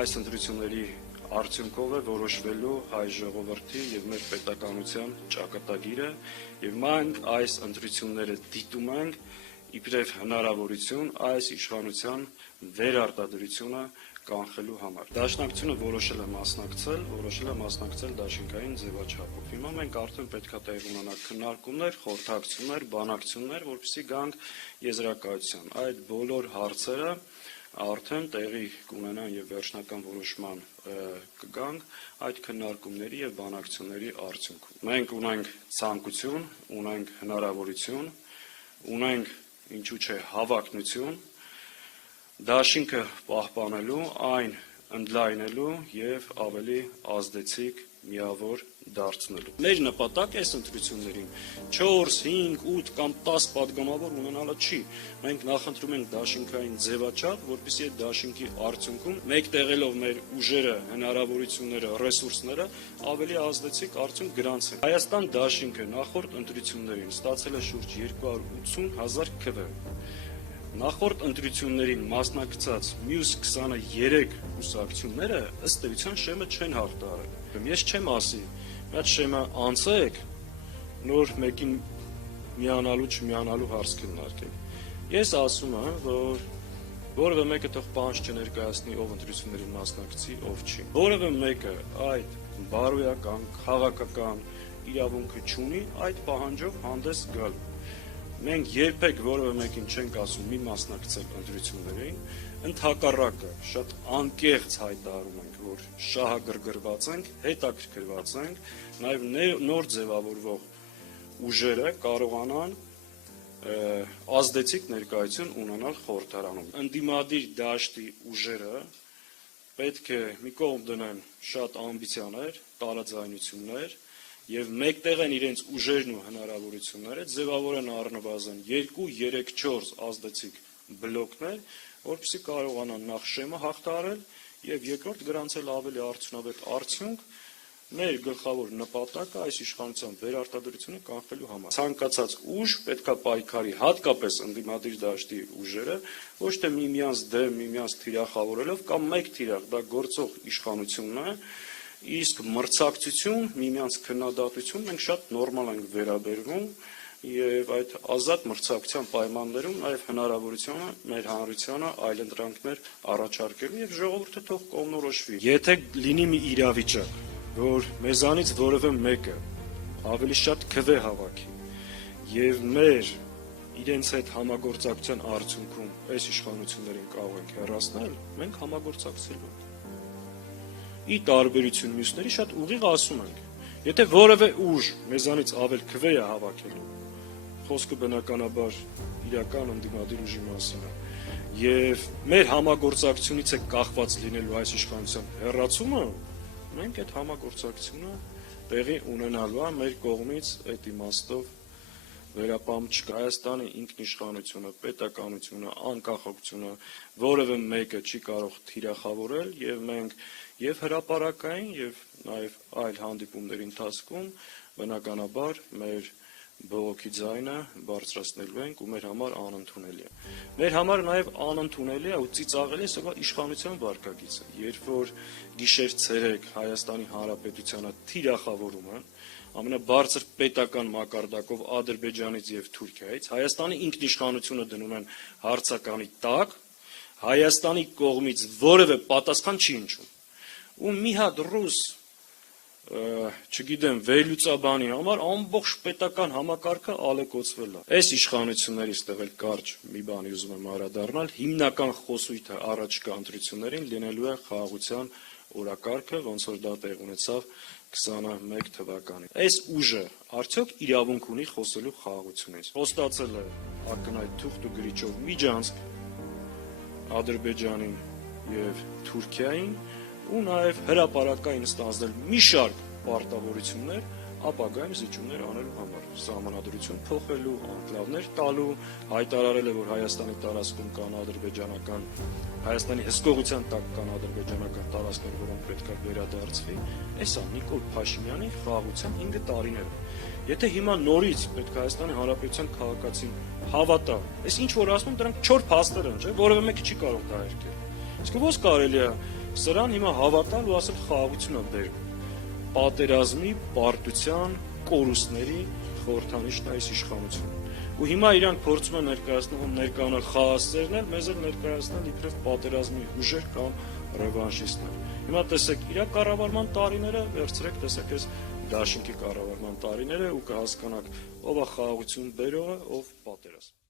այս ընտրությունների արդյունքով է որոշվելու հայ ժողովրդի եւ մեր պետականության ճակատագիրը եւ մենք այս ընտրությունները դիտում ենք իբրև հնարավորություն այս իշխանության վերարտադրությունը կանխելու համար։ Դաշնակցությունը որոշել է մասնակցել դաշինքային ձևաչափով։ Հիմա մենք արդեն պետք է տեղի ունենան քննարկումներ, խորհրդակցություններ, բանակցություններ, որպեսզի գանք եզրակացության։ Այդ բոլոր հարցերը արդեն տեղի կունենան եւ վերջնական որոշման կգանք այդ քննարկումների եւ բանակցությունների արդյունքում։ Մենք ունենք ցանկություն, ունենք հնարավորություն, ունենք ինչու՞ չէ հավակնություն դաշինքը պահպանելու, այն ընդլայնելու եւ ավելի ազդեցիկ միավոր դարձնելու։ Մեր նպատակը այս ընտրություններին 4, 5, 8 կամ 10 падգամավոր ունենալը չի։ Մենք նախընտրում ենք դաշինքային ձևաչափ, որպեսզի այդ դաշինքի արդյունքում մեկտեղելով մեր ուժերը, հնարավորությունները, ռեսուրսները ավելի ազդեցիկ արդյունք գրանցենք։ Հայաստան դաշինքը նախորդ ընտրություններին ստացել է շուրջ 280,000 քվ։ Նախորդ ընտրություններին մասնակցած մյուս 23 կուսակցությունները ըստ էության շեմը չեն հաղթահարել։ Ես չեմ ասի, այդ շեմը անցեք, նոր մեկին միանալու չմիանալու հարց քննարկենք։ Ես ասում եմ, որ որևէ մեկը թող պահանջ չներկայացնի, ով ընտրություններին մասնակցի, ով չի։ Որևէ մեկը այդ բարոյական, քաղաքական իրավունքը չունի այդ պահանջով հանդես գալ։ Մենք երբեք որևէ մեկին չենք ասում մի մասնակցել ընտրություններին, ընդհակառակը շատ անկեղծ հայտարարում ենք, որ շահագրգռված ենք, հետաքրքրված ենք, նաև նոր ձևավորվող ուժերը կարողանան ազդեցիկ ներկայություն ունենալ խորհրդարանում։ Ընդդիմադիր դաշտի ուժերը պետք է մի կողմ դնեն շատ ամբիցիաներ, տարաձայնություններ եւ մեկտեղ են իրենց ուժերն ու հնարավորությունները ձևավորեն առնվազն 2, 3, 4 ազդեցիկ բլոկներ, որպեսզի կարողանան նախ շեմը հաղթահարել եւ երկրորդ գրանցել ավելի արդյունավետ արդյունք մեր գլխավոր նպատակը այս իշխանության վերարտադրությունը կանխելու համար։ Ցանկացած ուժ պետքա պայքարի հատկապես ընդդիմադիր դաշտի ուժերը ոչ թե միմյանց դեմ, միմյանց թիրախավորելով կամ մեկ թիրախ, դա գործող իշխանությունն է, իսկ մրցակցություն, միմյանց քննադատություն մենք շատ նորմալ ենք վերաբերվում եւ այդ ազատ մրցակցության պայմաններում նաեւ հնարավորությունը մեր հանրությանը այլընտրանքներ առաջարկելու եւ ժողովուրդը թող կողմնորոշվի։ Եթե լինի մի իրավիճակ, որ մեզանից որևէ մեկը ավելի շատ քվ հավաքի եւ մեր իրենց հետ համագործակցության արդյունքում այս իշխանություններին կարող ենք հեռացնել, մենք համագործակցելու ենք։ Ի տարբերություն մյուսների շատ ուղիղ ասում ենք, եթե որևէ ուժ մեզանից ավել քվ է հավաքելու, խոսքը բնականաբար իրական ընդդիմադիր ուժի մասին է, եւ մեր համագործակցությունից է կախված լինելու այս իշխանության հեռացումը, մենք այդ համագործակցությունը տեղի ունենալու է մեր կողմից այդ իմաստով վերապահում չկա։ Հայաստանի ինքնիշխանությունը, պետականությունը, անկախությունը որևէ մեկը չի կարող թիրախավորել եւ մենք եւ հրապարակային եւ նաեւ այլ հանդիպումների ընթացքում բնականաբար մեր բողոքի ձայնը բարձրացնելու ենք ու մեր համար անընդունելի է։ Մեր համար նաեւ անընդունելի է ու ծիծաղելի է սա իշխանության վարկագիծը, երբ որ գիշեր-ցերեկ Հայաստանի Հանրապետությանը թիրախավորում են ամենաբարձր պետական մակարդակով Ադրբեջանից եւ Թուրքիայից, Հայաստանի ինքնիշխանությունը դնում են հարցականի տակ, Հայաստանի կողմից որևէ պատասխան չի հնչում։ Ու մի հատ ռուս չգիտեմ, վերլուծաբանի համար ամբողջ պետական համակարգը ալեկոծվել է։ Այս իշխանությունների ստեղ էլ կարճ մի բանի ուզում եմ անդրադառնալ, հիմնական խոսույթը առաջկա ընտրություններին լինելու է խաղաղության օրակարգը, ոնց որ դա տեղ ունեցավ 21 թվականին։ Այս ուժը արդյոք իրավունք ունի խոսելու խաղաղությունից։ Խոստացել է ակնհայտ թուղթ ու գրիչով միջանցք Ադրբեջանին եւ Թուրքիային ու նաև հրապարակային ստանձնել մի շարք պարտավորություններ ապագայում զիջումներ անելու համար, սահմանադրություն փոխելու, անկլավներ տալու, հայտարարել է, որ Հայաստանի տարածքում կան ադրբեջանական, Հայաստանի հսկողության տակ կան ադրբեջանական տարածքներ, որոնք պետք է վերադարձվի, այսա Նիկոլ Փաշինյանի խաղաղության 5 տարիները։ Եթե հիմա նորից պետք է Հայաստանի Հանրապետության քաղաքացին հավատա, այս ինչ որ ասում, դրանք չոր փաստեր են, չէ՞, որևէ մեկը չի կարող դա երկել։ Իսկ ո՞ս կարելի է սրան հիմա հավատալ ու ասել խաղաղություն է բերում։ Պատերազմի, պարտության, կորուստների խորհրդանիշն է այս իշխանությունը։ Ու հիմա իրանք փորձում են ներկայանալ խաղաղասերներ, մեզ էլ ներկայացնել իբրև պատերազմի ուժեր կամ ռևանշիստներ։ Հիմա տեսեք, իր կառավարման տարիները, վերցրեք, տեսեք այս դաշինքի կառավարման տարիները ու կհասկանաք ով է խաղաղություն բերողը, ով պատերազմ։